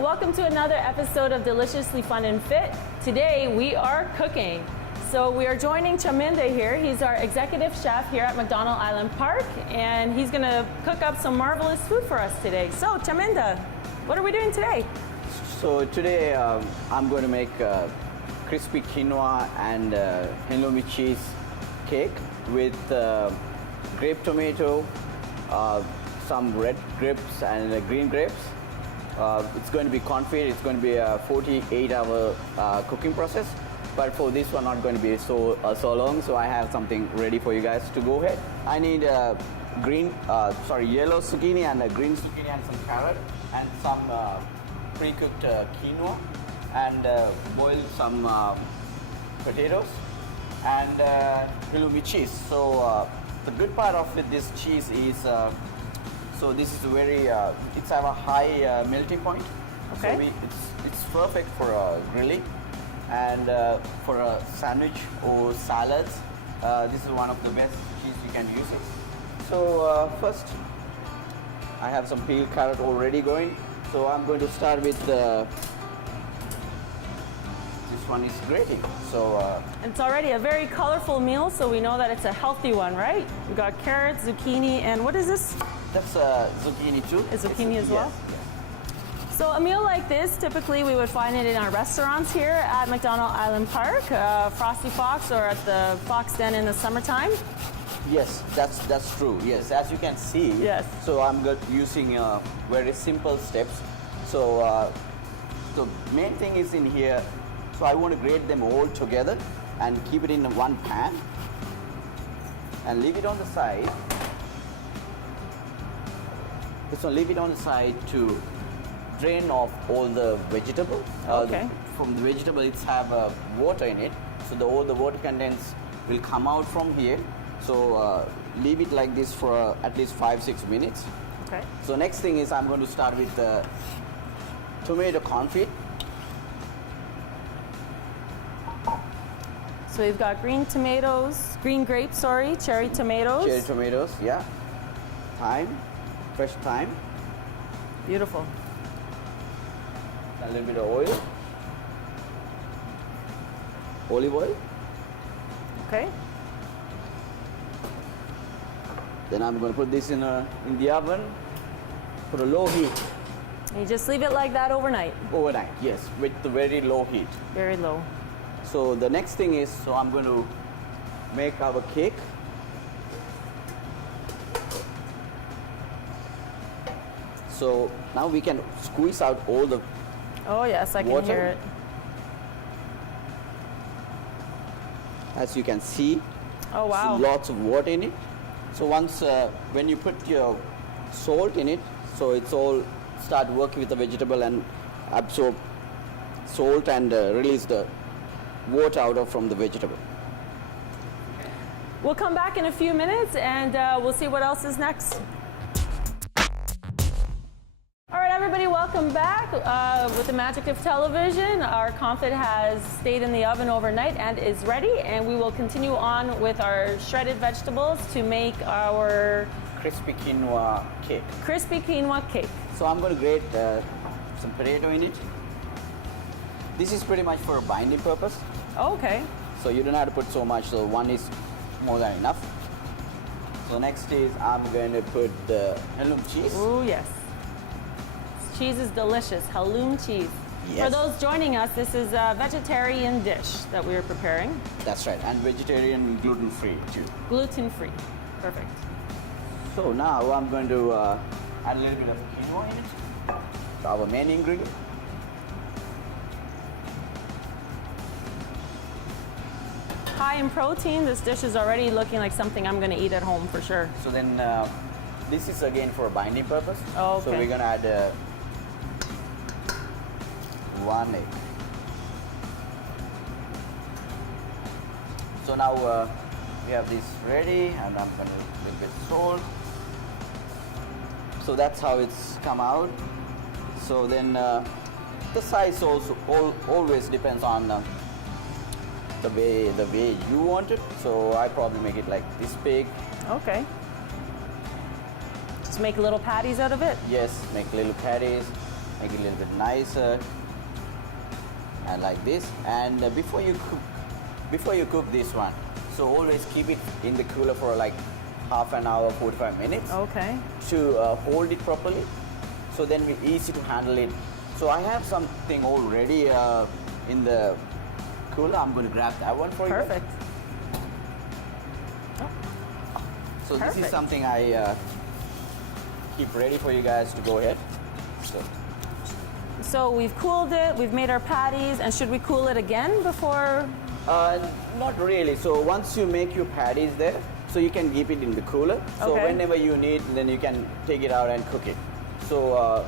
welcome to another episode of Deliciously Fun and Fit. Today we are cooking. So we are joining Chaminda here. He's our executive chef here at MacDonald Island Park, and he's gonna cook up some marvelous food for us today. So Chaminda, what are we doing today? So today I'm going to make crispy quinoa and halloumi cheese cake with grape tomato, some red grapes and green grapes. It's going to be confit. It's going to be a 48-hour cooking process. But for this one, not going to be so long. So I have something ready for you guys to go ahead. I need yellow zucchini and a green zucchini and some carrot and some pre-cooked quinoa and boil some potatoes and halloumi cheese. So the good part of this cheese is so this is very it's have a high melting point. Okay. So it's perfect for grilling and for a sandwich or salads. This is one of the best cheese you can use it. So first I have some peeled carrot already going. So I'm going to start with this one is grating. So It's already a very colorful meal, so we know that it's a healthy one, right? We got carrots, zucchini, and what is this? that's zucchini too. Is zucchini as well? Yes. So a meal like this, typically we would find it in our restaurants here at MacDonald Island Park, Frosty Fox, or at the Fox Den in the summertime. Yes, that's true. Yes, as you can see. Yes. So I'm using very simple steps. So the main thing is in here. So I want to grate them all together and keep it in one pan and leave it on the side. So leave it on the side to drain off all the vegetable. Okay. From the vegetable, it's have water in it. So all the water contents will come out from here. So leave it like this for at least 5-6 minutes. Okay. So next thing is I'm going to start with tomato confit. So we've got green grapes, cherry tomatoes. Cherry tomatoes, yeah. Thyme, fresh thyme. Beautiful. A little bit of oil. Olive oil. Okay. Then I'm going to put this in the oven for a low heat. And you just leave it like that overnight. Overnight, yes, with the very low heat. Very low. So the next thing is, so I'm going to make our cake. So now we can squeeze out all the Oh yes, I can water. hear it. As you can see, Oh wow. lots of water in it. So once when you put your salt in it, so it's all start working with the vegetable and absorb salt and release the water out of from the vegetable. We'll come back in a few minutes and we'll see what else is next. All right, everybody, welcome back. With the magic of television, our confit has stayed in the oven overnight and is ready, and we will continue on with our shredded vegetables to make our Crispy quinoa cake. crispy quinoa cake. So I'm going to grate some potato in it. This is pretty much for a binding purpose. Okay. So you don't have to put so much, so one is more than enough. So next is I'm going to put the halloumi cheese. Ooh, yes. This cheese is delicious, halloumi cheese. Yes. For those joining us, this is a vegetarian dish that we are preparing. That's right, and vegetarian gluten-free too. Gluten-free. Perfect. So now I'm going to add a little bit of quinoa in it. So our main ingredient. High in protein, this dish is already looking like something I'm going to eat at home for sure. So then this is again for a binding purpose. Oh, okay. So we're going to add 1 egg. So now we have this ready, and I'm going to a little bit salt. So that's how it's come out. So then the size also always depends on the way you want it. So I probably make it like this big. Okay. Just make little patties out of it? Yes, make little patties. make it a little bit nicer, and like this. And before you cook this one, so always keep it in the cooler for like half an hour, 45 minutes. Okay. To hold it properly, so then it's easy to handle it. So I have something already in the cooler. I'm going to grab that one for you. Perfect. So this is Perfect. something I keep ready for you guys to go ahead. So we've cooled it, we've made our patties, and should we cool it again before? Not really. So once you make your patties there, so you can keep it in the cooler. So Okay. whenever you need, then you can take it out and cook it. So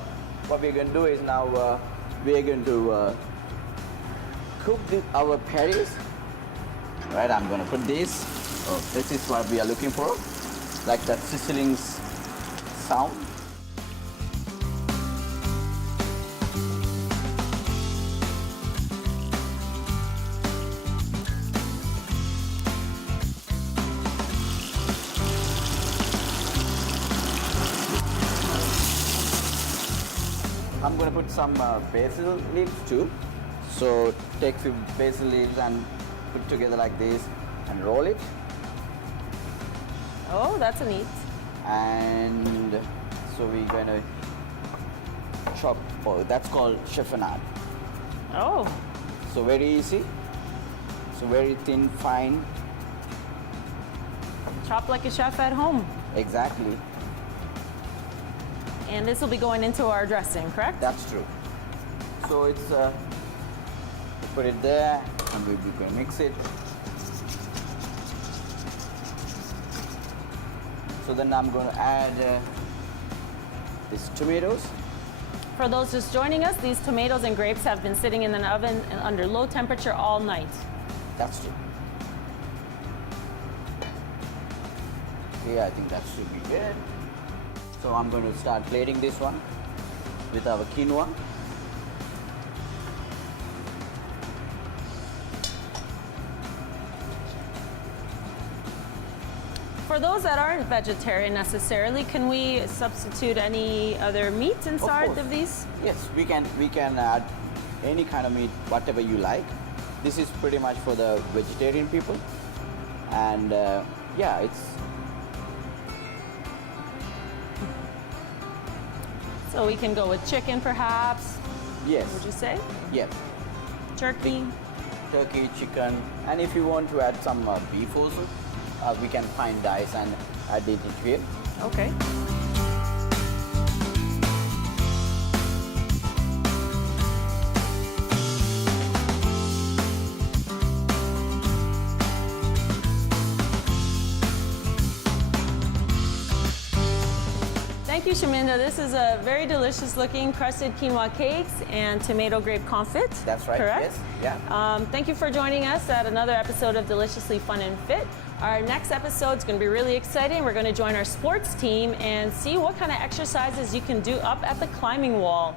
what we're going to do is now we're going to cook our patties. Right, I'm going to put this. Oh, this is what we are looking for, like that sizzling sound. I'm going to put some basil leaves too. So take few basil leaves and put together like this and roll it. Oh, that's a neat. And so we're going to chop. Oh, that's called chiffonade. Oh, So very easy. So very thin, fine. chopped like a chef at home. Exactly. And this will be going into our dressing, correct? That's true. So it's put it there, and we're going to mix it. So then I'm going to add these tomatoes. For those just joining us, these tomatoes and grapes have been sitting in an oven under low temperature all night. That's true. Yeah, I think that should be good. So I'm going to start plating this one with our quinoa. For those that aren't vegetarian necessarily, can we substitute any other meats inside course. of these? Yes, we can add any kind of meat, whatever you like. This is pretty much for the vegetarian people, and yeah, it's. So we can go with chicken perhaps, Yes. would you say? Yes. Turkey? Turkey, chicken, and if you want to add some beef also, we can find dice and add it here. Okay. Thank you, Shaminda. This is a very delicious looking crusted quinoa cakes and tomato grape confit. That's right. Correct? Yes. Yeah. Thank you for joining us at another episode of Deliciously Fun and Fit. Our next episode is going to be really exciting. We're going to join our sports team and see what kind of exercises you can do up at the climbing wall.